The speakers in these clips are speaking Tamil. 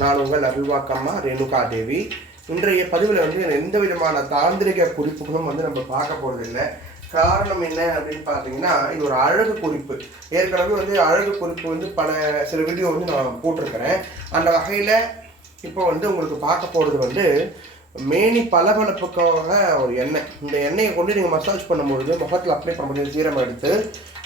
நான் உங்கள் அபிவாக்கம்மா ரேணுகா தேவி. இன்றைய பதிவில் வந்து எந்த விதமான தாந்திரிக குறிப்புகளும் வந்து நம்ம பார்க்க போகிறதில்லை காரணம் என்ன அப்படின்னு பார்த்தீங்கன்னா இது ஒரு அழகு குறிப்பு. ஏற்கனவே வந்து அழகு குறிப்பு வந்து பல சில வீடியோ வந்து நான் போட்டிருக்கிறேன். அந்த வகையில் இப்போ வந்து உங்களுக்கு பார்க்க போகிறது வந்து மேனி பளபளப்புக்காக ஒரு எண்ணெய். இந்த எண்ணெயை கொண்டு நீங்கள் மசாஜ் பண்ணும்பொழுது முகத்தில் அப்ளை பண்ணும்போது சீரம் எடுத்து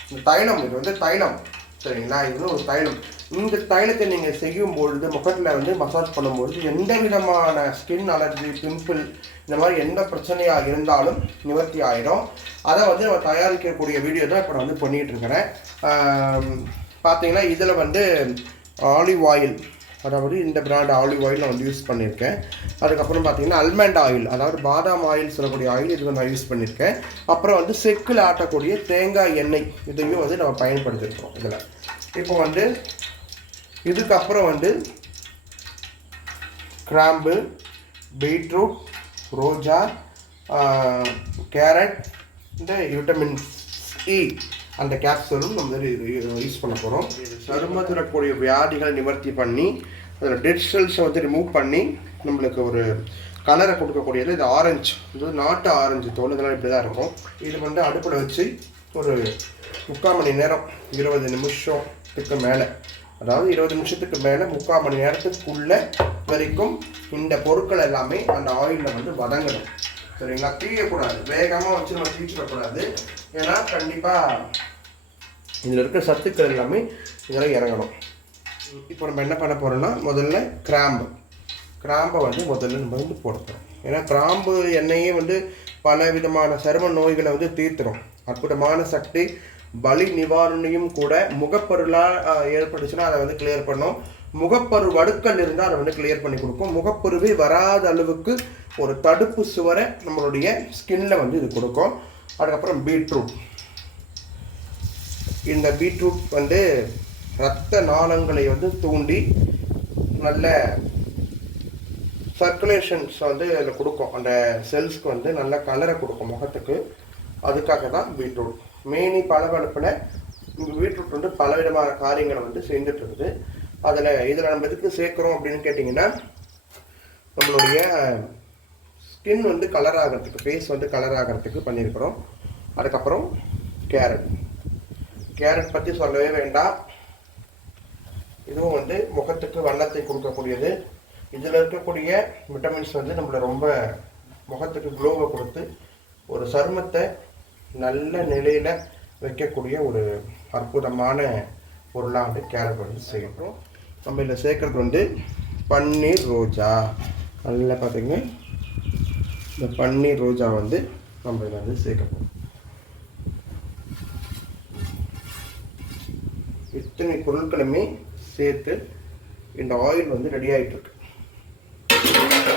இந்த தைலம் இது வந்து தைலம். சரிங்களா? இது வந்து ஒரு தைலம். இந்த தைலத்தை நீங்கள் செய்யும் பொழுது முகத்தில் வந்து மசாஜ் பண்ணும்பொழுது எந்த விதமான ஸ்கின் அலர்ஜி பிம்பிள் இந்த மாதிரி எந்த பிரச்சனையாக இருந்தாலும் நிவர்த்தி ஆகிடும் அதை வந்து நம்ம தயாரிக்கக்கூடிய வீடியோ தான் இப்போ நான் வந்து பண்ணிகிட்டு இருக்கிறேன் பார்த்தீங்கன்னா இதில் வந்து ஆலிவ் ஆயில் அதாவது இந்த பிராண்ட் ஆலிவ் ஆயில் நான் வந்து யூஸ் பண்ணியிருக்கேன். அதுக்கப்புறம் பார்த்தீங்கன்னா அல்மண்ட் ஆயில் அதாவது பாதாம் ஆயில் சொல்லக்கூடிய ஆயில் இது நான் யூஸ் பண்ணியிருக்கேன். அப்புறம் வந்து செக்கில் ஆட்டக்கூடிய தேங்காய் எண்ணெய் இதையும் வந்து நம்ம பயன்படுத்தியிருக்கோம் இதில். இப்போ வந்து இதுக்கப்புறம் வந்து கிராம்பு பீட்ரூட் ரோஜா கேரட் இந்த விட்டமின் இ e, அந்த கேப்சூலும் நம்ம யூஸ் பண்ண போகிறோம் சரும தரக்கூடிய வியாதிகளை நிவர்த்தி பண்ணி அதில் டெட் செல்ஸை வந்து ரிமூவ் பண்ணி நம்மளுக்கு ஒரு கலரை கொடுக்கக்கூடியது இது ஆரஞ்சு இது நாட்டு ஆரஞ்சு தோல் இதெல்லாம் இப்படி தான் இருக்கும். இது வந்து அடுப்பில் வச்சு ஒரு முக்கால் மணி நேரம் இருபது நிமிஷத்துக்கு மேலே. அதாவது இருபது நிமிஷத்துக்கு மேலே முக்கால் மணி நேரத்துக்குள்ளே வரைக்கும் இந்த பொருட்கள் எல்லாமே அந்த ஆயிலில் வந்து வதங்கணும். சரிங்களா? தீயக்கூடாது. வேகமாக வச்சு நம்ம தீச்சிடக்கூடாது ஏன்னா கண்டிப்பாக இதில் இருக்கிற சத்துக்கள் எல்லாமே இதில் இறங்கணும். இப்போ நம்ம என்ன பண்ண போகிறோம்னா முதல்ல கிராம்பு. கிராம்பை வந்து முதல்ல நம்ம வந்து போட ஏன்னா கிராம்பு எண்ணெயே வந்து பல விதமான சரும நோய்களை வந்து தீர்த்துடும் அற்புதமான சக்தி பலி நிவாரணியும் கூட முகப்பொருளாக ஏற்பட்டுச்சுன்னா அதை வந்து கிளியர் பண்ணும். முகப்பரு வடுக்கல் இருந்தால் அதை வந்து கிளியர் பண்ணி கொடுக்கும். முகப்பருவே வராத அளவுக்கு ஒரு தடுப்பு சுவரை நம்மளுடைய ஸ்கின்ல வந்து இது கொடுக்கும். அதுக்கப்புறம் பீட்ரூட். இந்த பீட்ரூட் வந்து இரத்த நாளங்களை வந்து தூண்டி நல்ல சர்க்குலேஷன்ஸ் வந்து அதில் கொடுக்கும். அந்த செல்ஸ்க்கு வந்து நல்ல கலரை கொடுக்கும் முகத்துக்கு. அதுக்காக தான் பீட்ரூட். மேனி பளபளப்பில் இங்கே பீட்ரூட் வந்து பலவிதமான காரியங்களை வந்து செஞ்சுட்டு இருக்குது அதில் இதில் நம்ம எதுக்கு சேர்க்குறோம் அப்படின்னு கேட்டிங்கன்னா நம்மளுடைய ஸ்கின் வந்து கலர் ஆகிறதுக்கு ஃபேஸ் வந்து கலர் ஆகிறதுக்கு பண்ணியிருக்கிறோம். அதுக்கப்புறம் கேரட் கேரட் பற்றி சொல்லவே வேண்டாம். இதுவும் வந்து முகத்துக்கு வண்ணத்தை கொடுக்கக்கூடியது. இதில் இருக்கக்கூடிய விட்டமின்ஸ் வந்து நம்மளை ரொம்ப முகத்துக்கு க்ளோவை கொடுத்து ஒரு சருமத்தை நல்ல நிலையில் வைக்கக்கூடிய ஒரு அற்புதமான பொருளாக வந்து கேரட் வந்து செய்யணும். நம்ம இதில் சேர்க்குறது வந்து பன்னீர் ரோஜா. நல்லா பார்த்தீங்கன்னா இந்த பன்னீர் ரோஜா வந்து நம்ம இதில் வந்து சேர்க்கப்படும் இத்தனை பொருட்களுமே சேர்த்து இந்த ஆயில் வந்து ரெடி ஆகிட்டுருக்கு இருக்கு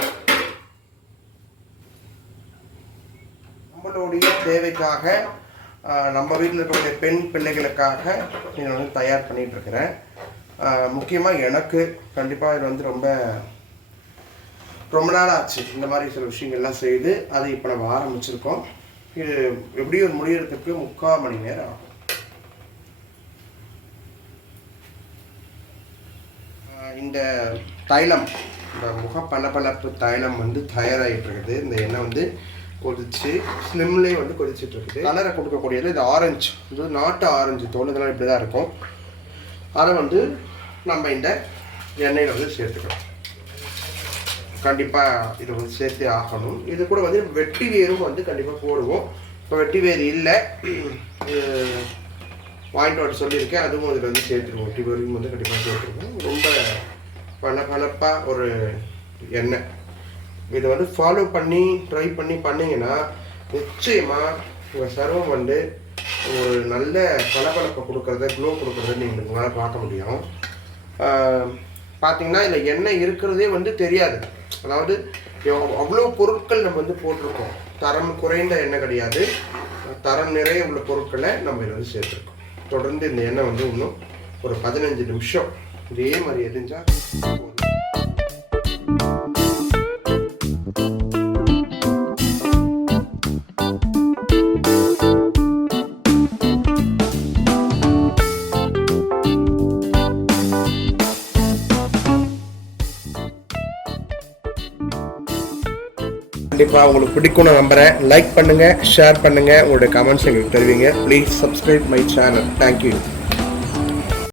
நம்மளுடைய தேவைக்காக நம்ம வீட்டில் இருக்கக்கூடிய பெண் பிள்ளைகளுக்காக இதை வந்து தயார் பண்ணிகிட்ருக்கிறேன் முக்கியமாக எனக்கு கண்டிப்பாக இது வந்து ரொம்ப ரொம்ப நாள் ஆச்சு இந்த மாதிரி சில விஷயங்கள்லாம் செய்து அதை இப்போ நம்ம ஆரம்பிச்சிருக்கோம். இது எப்படியும் முடியறதுக்கு முக்கால் மணி நேரம் ஆகும். இந்த தைலம் இந்த முக பளபளப்பு தைலம் வந்து தயாராகிட்டு இருக்குது. இந்த எண்ணெய் வந்து கொதிச்சு ஸ்லிம்லேயே வந்து கொதிச்சிட்டு இருக்குது கலரை கொடுக்கக்கூடியது இந்த ஆரஞ்சு இது நாட்டு ஆரஞ்சு தோல் இதெல்லாம் இப்படி தான் இருக்கும். அதை வந்து நம்ம இந்த எண்ணெயில் வந்து சேர்த்துக்கணும். கண்டிப்பாக இதை வந்து சேர்த்தே ஆகணும். இது கூட வந்து வெட்டி வேரும் வந்து கண்டிப்பாக போடுவோம். இப்போ வெட்டி வேர் இல்லை. இது வாங்கிட்டு வர சொல்லியிருக்கேன். அதுவும் இதில் வந்து சேர்த்துருவோம். வெட்டி வேரும் வந்து கண்டிப்பாக சேர்த்துருவோம். ரொம்ப பளபளப்பாக ஒரு எண்ணெய். இதை வந்து ஃபாலோ பண்ணி ட்ரை பண்ணி பண்ணிங்கன்னா நிச்சயமாக உங்கள் சர்வம் வந்து ஒரு நல்ல பளபளப்பை கொடுக்குறத க்ளோ கொடுக்குறத நீங்கள் உங்களால் பார்க்க முடியும். பார்த்தீங்கன்னா இதில் எண்ணெய் இருக்கிறதே வந்து தெரியாது. அதாவது அவ்வளோ பொருட்கள் நம்ம வந்து போட்டிருக்கோம். தரம் குறைந்த எண்ணெய் கிடையாது. தரம் நிறைய உள்ள பொருட்களை நம்ம இதில் வந்து சேர்த்துருக்கோம். தொடர்ந்து இந்த எண்ணெய் வந்து இன்னும் ஒரு பதினஞ்சு நிமிஷம். இதே மாதிரி எரிஞ்சால் கண்டிப்பாக உங்களுக்கு பிடிக்கும்னு நம்புகிறேன் லைக் பண்ணுங்கள் ஷேர் பண்ணுங்கள் உங்களுடைய கமெண்ட்ஸ் எங்களுக்கு தெரிவிங்க. Please subscribe my channel thank you